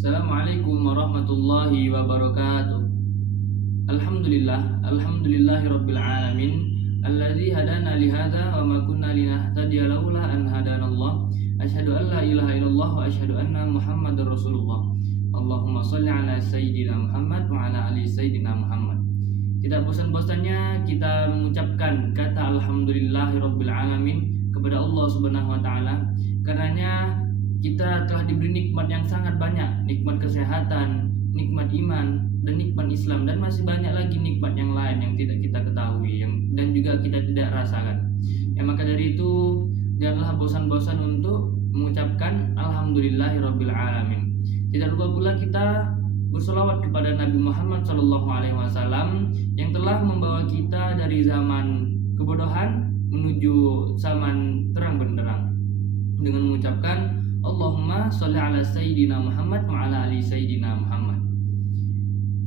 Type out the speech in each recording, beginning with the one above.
Assalamualaikum warahmatullahi wabarakatuh. Alhamdulillahirabbil alamin. Alladzi hadana li hadza wa ma kunna linahtadiya laula an hadanallah. Asyhadu an la ilaha illallah wa asyhadu anna Muhammadar Rasulullah. Allahumma shalli ala sayyidina Muhammad wa ala ali sayyidina Muhammad. Tidak bosan-bosannya kita mengucapkan kata alhamdulillahirabbil alamin kepada Allah Subhanahu wa taala. Karenanya kita telah diberi nikmat yang sangat banyak, nikmat kesehatan, nikmat iman, dan nikmat Islam, dan masih banyak lagi nikmat yang lain yang tidak kita ketahui dan juga kita tidak rasakan. Ya, maka dari itu janganlah bosan-bosan untuk mengucapkan alhamdulillahirabbil alamin. Tidak lupa pula kita bersolawat kepada Nabi Muhammad SAW yang telah membawa kita dari zaman kebodohan menuju zaman terang benderang dengan mengucapkan Allahumma sholli ala sayyidina Muhammad wa ala ali sayyidina Muhammad.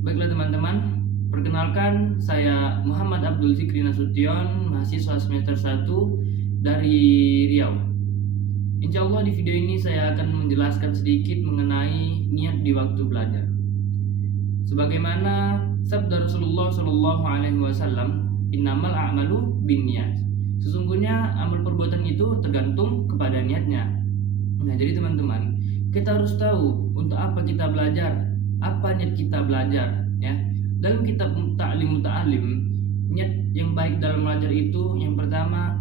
Baiklah teman-teman, perkenalkan saya Muhammad Abdul Zikri Nasution, mahasiswa semester 1 dari Riau. Insya Allah di video ini saya akan menjelaskan sedikit mengenai niat di waktu belajar. Sebagaimana sabda Rasulullah SAW, innamal a'malu binniyat. Sesungguhnya amal perbuatan itu tergantung kepada niatnya. Nah, jadi teman-teman, kita harus tahu untuk apa kita belajar, apa niat kita belajar, ya. Dalam kitab Ta'lim Muta'alim, niat yang baik dalam belajar itu yang pertama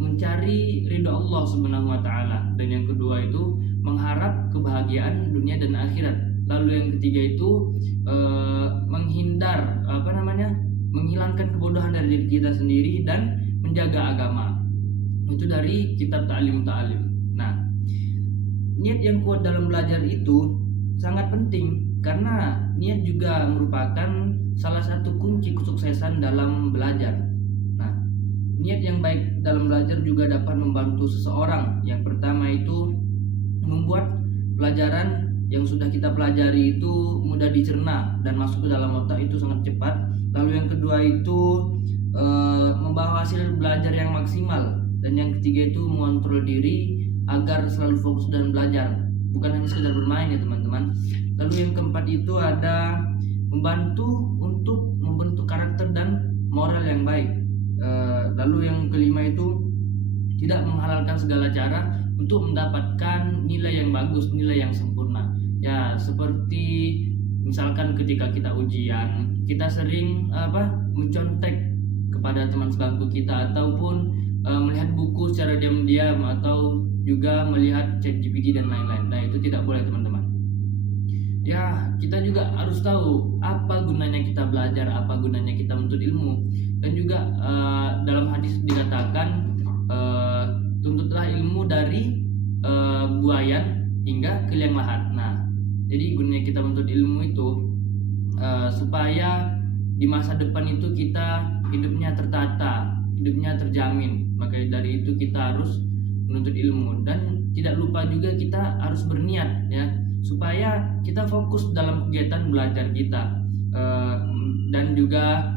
mencari ridha Allah Subhanahu wa taala, dan yang kedua itu mengharap kebahagiaan dunia dan akhirat. Lalu yang ketiga itu menghilangkan kebodohan dari diri kita sendiri dan menjaga agama. Itu dari kitab Ta'lim Muta'alim. Nah, niat yang kuat dalam belajar itu sangat penting karena niat juga merupakan salah satu kunci kesuksesan dalam belajar. Nah, niat yang baik dalam belajar juga dapat membantu seseorang. Yang pertama itu membuat pelajaran yang sudah kita pelajari itu mudah dicerna dan masuk ke dalam otak itu sangat cepat. Lalu yang kedua itu membawa hasil belajar yang maksimal, dan yang ketiga itu mengontrol diri agar selalu fokus dan belajar, bukan hanya sekedar bermain ya teman-teman. Lalu yang keempat itu ada membantu untuk membentuk karakter dan moral yang baik. Lalu yang kelima itu tidak menghalalkan segala cara untuk mendapatkan nilai yang bagus, nilai yang sempurna. Ya, seperti misalkan ketika kita ujian, kita sering mencontek kepada teman sebangku kita, ataupun melihat buku secara diam-diam, atau juga melihat ChatGPT dan lain-lain. Nah, itu tidak boleh teman-teman. Ya, kita juga harus tahu apa gunanya kita belajar, apa gunanya kita menuntut ilmu. Dan juga dalam hadis dikatakan tuntutlah ilmu dari buayan hingga ke liang lahat. Nah, jadi gunanya kita menuntut ilmu itu supaya di masa depan itu kita hidupnya tertata, hidupnya terjamin. Maka dari itu kita harus menuntut ilmu, dan tidak lupa juga kita harus berniat, ya, supaya kita fokus dalam kegiatan belajar kita, dan juga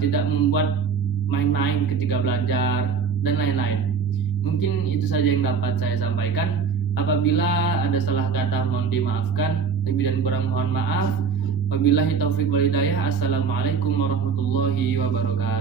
tidak membuat main-main ketika belajar dan lain-lain. Mungkin itu saja yang dapat saya sampaikan. Apabila ada salah kata mohon dimaafkan, lebih dan kurang mohon maaf. Wabillahi taufik wal hidayah. Assalamualaikum warahmatullahi wabarakatuh.